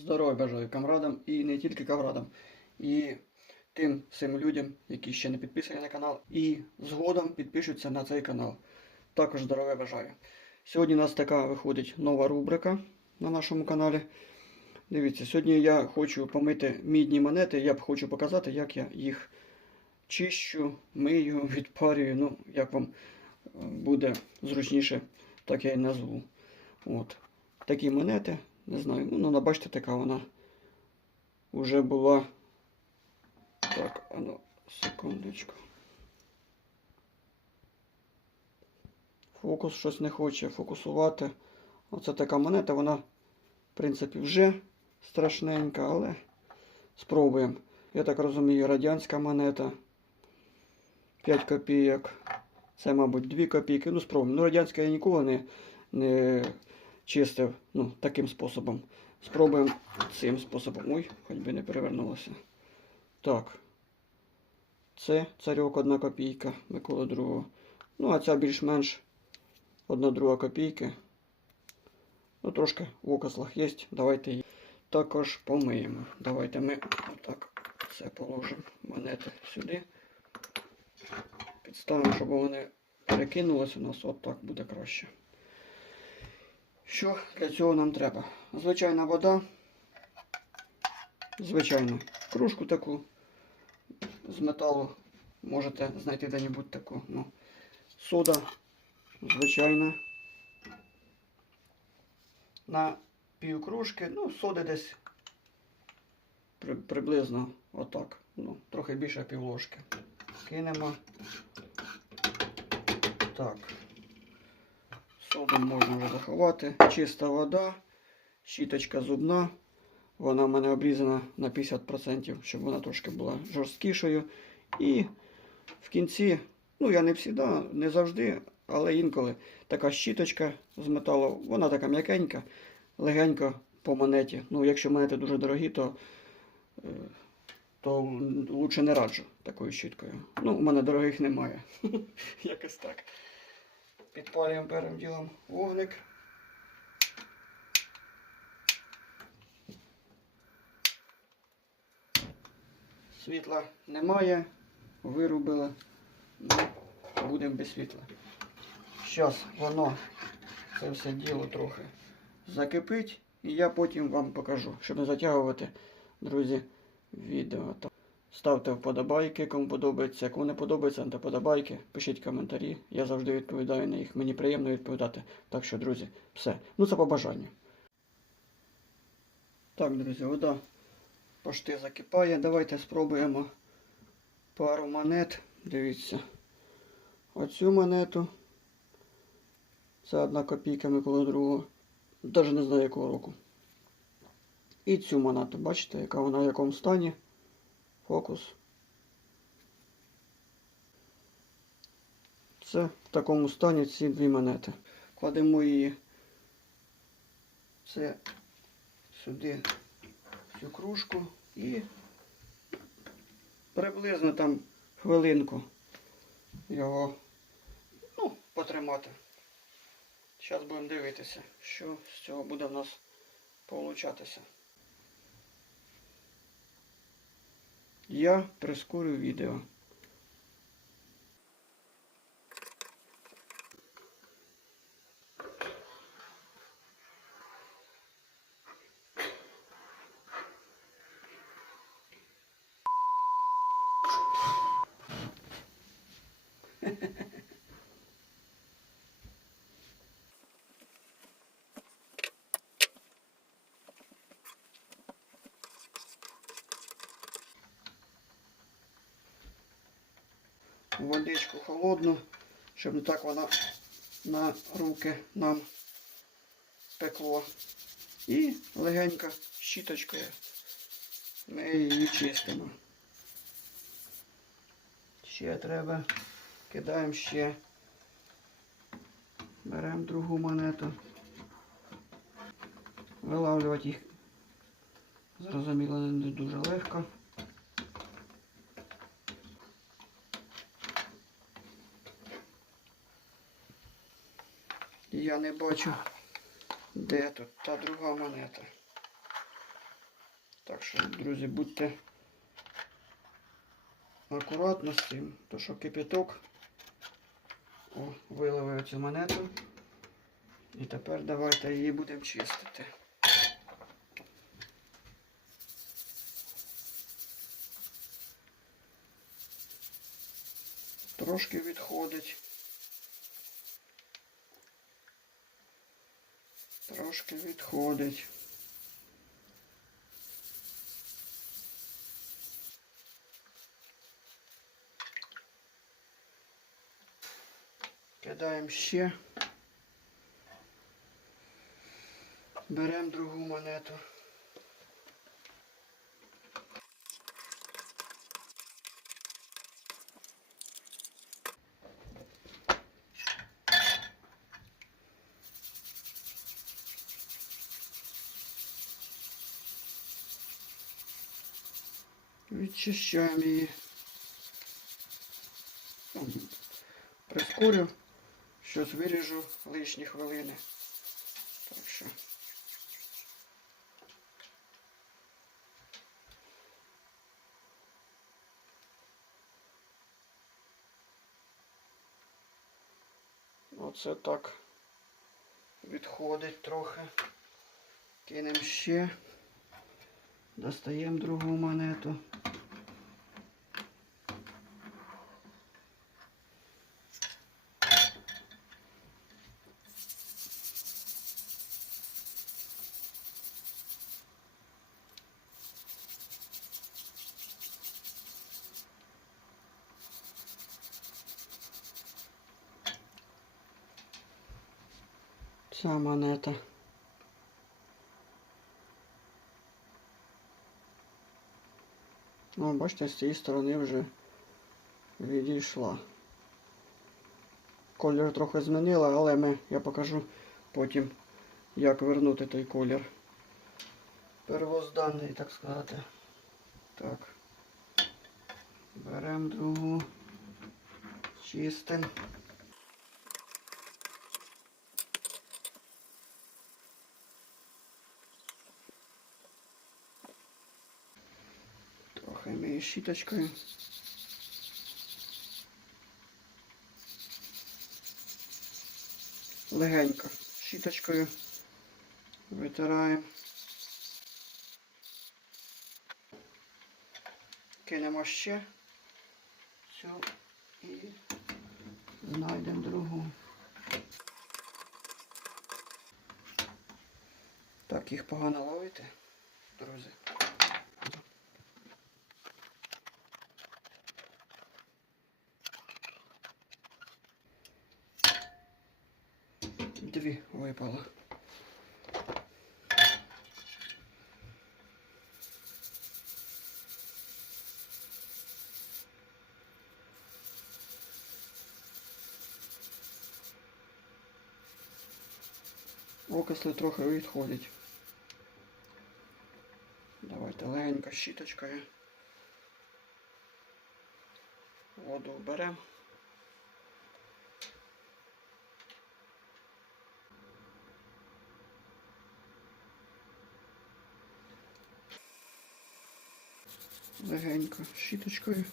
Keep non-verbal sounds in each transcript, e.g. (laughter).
Здоров'я бажаю камрадам і не тільки камрадам, і тим всім людям, які ще не підписані на канал, і згодом підпишуться на цей канал. Також здоров'я бажаю. Сьогодні у нас така виходить нова рубрика на нашому каналі. Дивіться, сьогодні я хочу помити мідні монети. Я б хочу показати, як я їх чищу, мию, (laughs) відпарюю. Ну, як вам е, буде зручніше, так я і назву. От. Такі монети, не знаю, ну, ну бачите, така вона вже була. Так, а ну, секундочку. Фокус щось не хоче фокусувати. Оце така монета, вона, в принципі, вже страшненька, але спробуємо. Я так розумію, радянська монета. 5 копійок. Це, мабуть, 2 копійки. Ну, спробуємо. Ну, радянська я ніколи не, не чистив ну, таким способом. Спробуємо цим способом. Ой, хоч би не перевернулося. Так. Це царьок 1 копійка Микола II. Ну, а ця більш-менш 1 друга копійки. Ну, трошки в окослах є. Давайте її також помиємо. Давайте ми отак це положимо монети сюди. Підставимо, щоб вони перекинулися у нас. От так буде краще. Що для цього нам треба? Звичайна вода. Звичайно, кружку таку з металу можете знайти де-небудь таку. Ну, сода, звичайна. На пів кружки, ну, соди десь при, приблизно отак. Ну, трохи більше пів ложки. Кинемо. Так. Соду можна вже заховати. Чиста вода, щіточка зубна. Вона в мене обрізана на 50%, щоб вона трошки була жорсткішою. І в кінці, ну я не завжди, не завжди, але інколи така щіточка з металу, вона така м'якенька, легенько по монеті. Ну, якщо монети дуже дорогі, то, е, то лучше не раджу такою щіткою. Ну, у мене дорогих немає. (laughs) Якось так. Підпалюємо першим ділом вогник. Світла немає, вирубила. Ну, будемо без світла. Зараз воно це все діло трохи закипить, і я потім вам покажу, щоб не затягувати, друзі, відео. Ставте вподобайки, кому подобається. Кому не подобається, не подобайки. Пишіть коментарі. Я завжди відповідаю на їх. Мені приємно відповідати. Так що, друзі, все. Ну це по бажанню. Так, друзі, вода пошти закипає. Давайте спробуємо пару монет. Дивіться. Оцю монету. Це одна копійка Микола другого. Навіть не знаю якого року. І цю монету, бачите, яка вона в якому стані. Фокус. Це в такому стані ці дві монети. Кладемо її це сюди, в цю кружку і приблизно там хвилинку його ну, потримати. Зараз будемо дивитися, що з цього буде в нас получатися. Я прискорю відео. (laughs) водичку холодну, щоб не так вона на руки нам пекло. І легенько щіточкою ми її чистимо. Ще треба, кидаємо ще, беремо другу монету. Вилавлювати їх, зрозуміло, не дуже легко. Я не бачу, де тут та друга монета. Так що, друзі, будьте акуратно з цим, то що кипяток. О, вилили цю монету. І тепер давайте її будемо чистити. Трошки відходить. Трошки відходить. Кидаємо ще. Беремо другу монету. Її. Ну, Прискорю, щось виріжу лишні хвилини. Так що. Оце так відходить трохи. Кинемо ще. Достаємо другу монету. Ця монета. Ну, бачите, з цієї сторони вже відійшла. Колір трохи змінила, але ми, я покажу потім, як вернути той колір. Первозданний, так сказати. Так. Беремо другу. Чистим. Трохи мию щіточкою. Легенько щіточкою витираємо. Кинемо ще цю і знайдемо другу. Так, їх погано ловити, друзі. Дві випало. Окисли трохи відходять. Давайте легенько щіточкою. Воду беремо. Легенько щіточкою.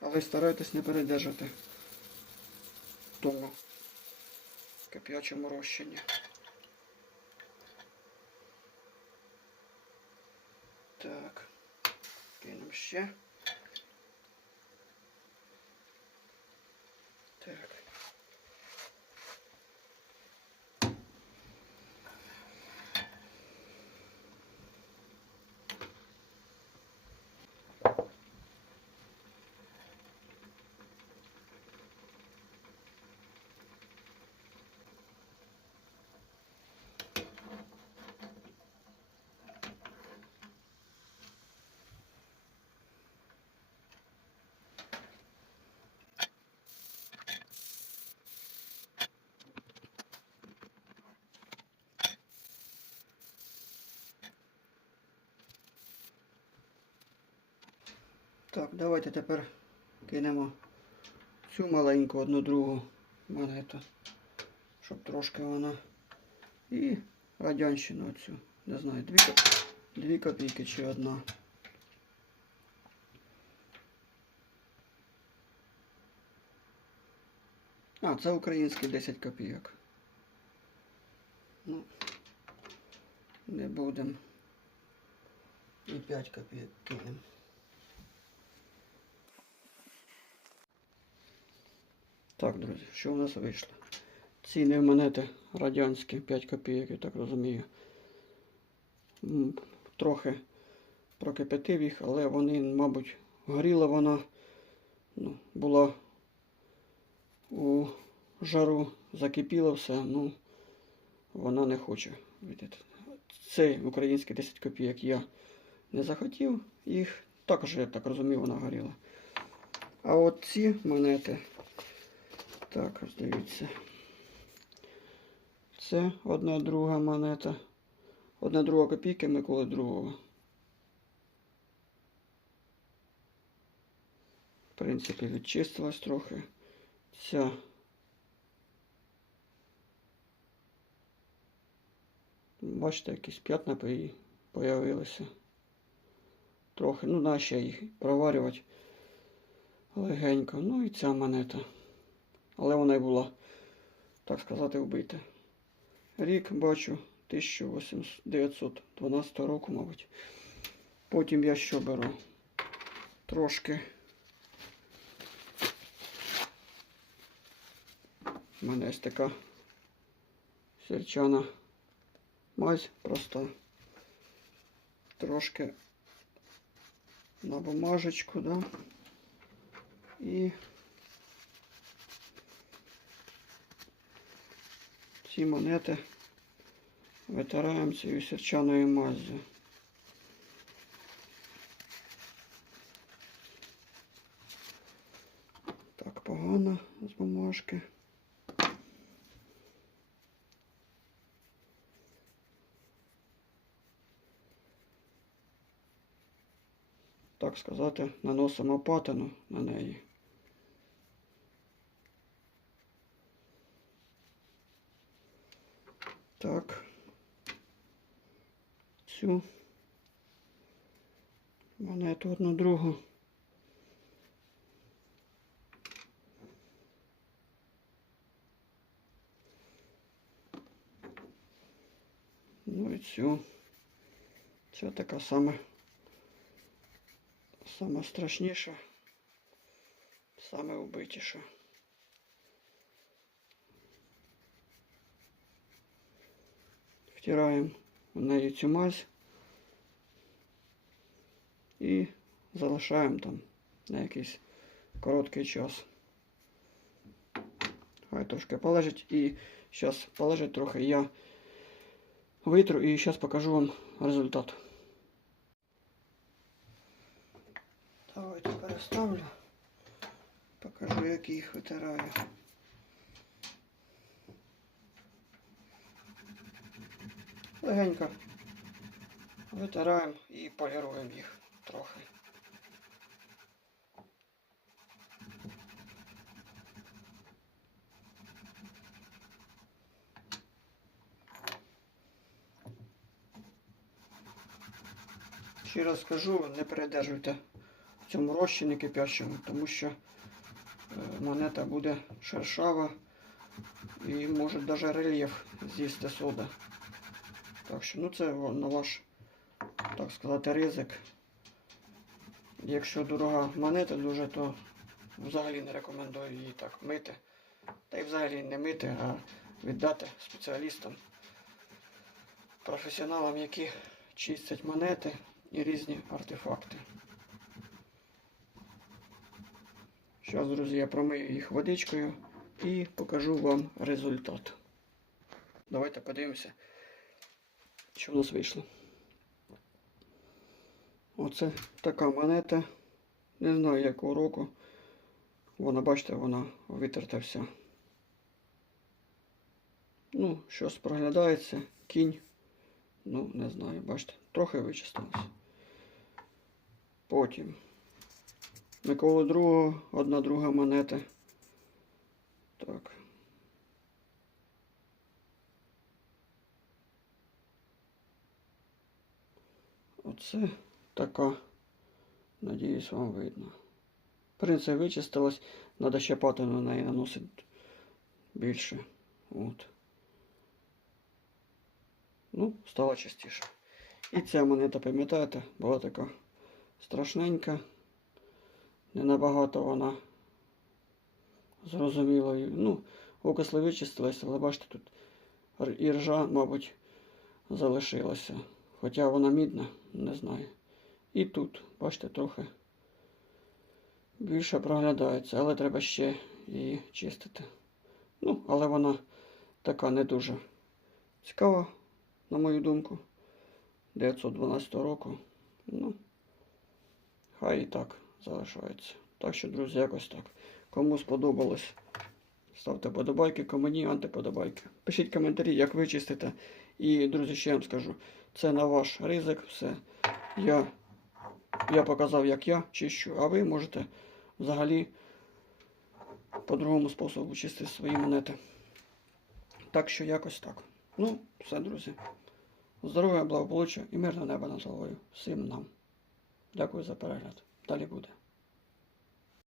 Але старайтесь не передержати в тому кип'ячому розчині. Так, кинемо ще. Так. Так, давайте тепер кинемо цю маленьку одну другу монету, щоб трошки вона і радянщину цю Не знаю, дві, дві копійки чи одна. А, це українські 10 копійок. Ну, не будемо. І 5 копійок кинемо. Так, друзі, що у нас вийшло? Ціни монети радянські 5 копійок, я так розумію. Трохи прокипятив їх, але вони, мабуть, горіла вона. Ну, була у жару, закипіло все, ну вона не хоче. Цей український 10 копійок я не захотів їх. Також, я так розумію, вона горіла. А от ці монети, так, ось дивіться. Це одна друга монета. Одна друга копійка Миколи другого. В принципі, відчистилась трохи. Ця. Бачите, якісь п'ятна по появилися. Трохи, ну, на ще їх проварювати легенько. Ну і ця монета. Але вона й була, так сказати, вбита. Рік бачу 1912 року, мабуть. Потім я що беру? Трошки. У мене є така сірчана мазь проста. Трошки на бумажечку, да? І ці монети витираємо цією сірчаною маззю. Так, погано з бумажки. Так сказати, наносимо патину на неї. Так. Цю монету одну другу. Ну і цю. Це така саме, саме страшніша, саме. Втираємо в неї цю мазь і залишаємо там на якийсь короткий час. Хай трошки полежить і зараз полежить трохи я витру і зараз покажу вам результат. Давайте переставлю. Покажу, як їх витираю. Легенько витираємо і поліруємо їх трохи. Ще раз скажу, не передержуйте в цьому розчині кипящому, тому що е, монета буде шершава і може навіть рельєф з'їсти сода. Так що, ну це на ваш, так сказати, ризик. Якщо дорога монета дуже, то взагалі не рекомендую її так мити. Та й взагалі не мити, а віддати спеціалістам, професіоналам, які чистять монети і різні артефакти. Зараз, друзі, я промию їх водичкою і покажу вам результат. Давайте подивимося, що в нас вийшло. Оце така монета. Не знаю якого року. Вона, бачите, вона витерта вся. Ну, щось проглядається, кінь. Ну, не знаю, бачите, трохи вичистилося. Потім. Микола другого, одна друга монета. Так. Оце така. Надіюсь, вам видно. Принцип вичистилась, треба ще патину на неї наносити більше. От. Ну, стало частіше. І ця монета, пам'ятаєте, була така страшненька. Не набагато вона зрозумілою. Ну, окисли вичистилися, але бачите, тут і ржа, мабуть, залишилася. Хоча вона мідна, не знаю. І тут, бачите, трохи більше проглядається, але треба ще її чистити. Ну, але вона така не дуже цікава, на мою думку. 912 року. Ну, хай і так залишається. Так що, друзі, якось так. Кому сподобалось, ставте подобайки, кому ні, антиподобайки. Пишіть коментарі, як ви чистите. І, друзі, ще я вам скажу, це на ваш ризик, все. Я, я показав, як я чищу, а ви можете взагалі по другому способу чистити свої монети. Так що якось так. Ну, все, друзі. Здоров'я, благополуччя і мирного неба над головою всім нам. Дякую за перегляд. Далі буде.